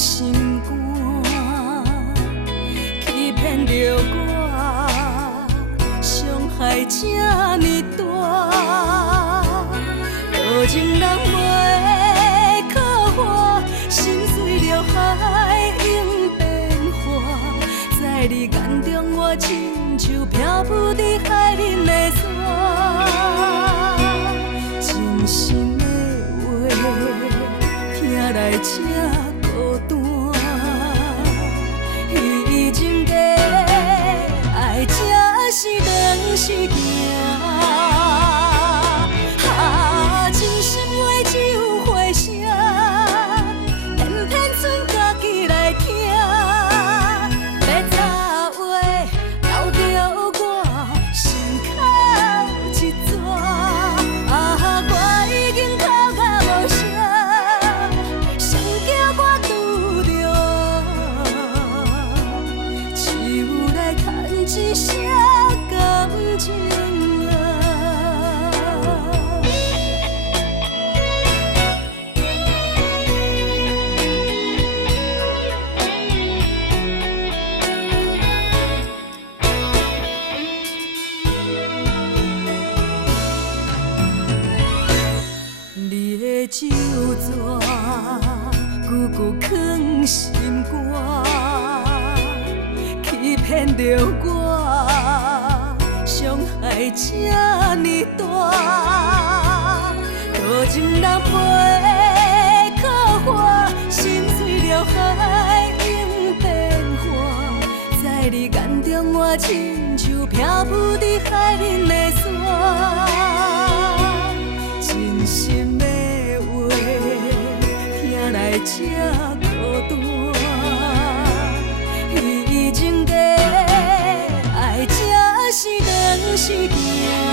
心肝，欺骗着我，伤害这呢大，多情人袂可化，心碎了海永变化，在你眼中我亲像漂浮伫海面的沙，真心的话听来这孤单，以前的爱才是长时行，真心话只有回声，偏偏剩家己来听，要插话留着我心口一逝，我已经哭到无声，谁叫我拄着，只有来叹一声感情啊。你的旧纸，久久藏心肝，欺骗着我，伤害这呢大，多情人袂可化，心碎了海永变化，在你眼中我亲像漂浮伫海面的沙。真心的话，听来这孤单，以前的爱才是长时行。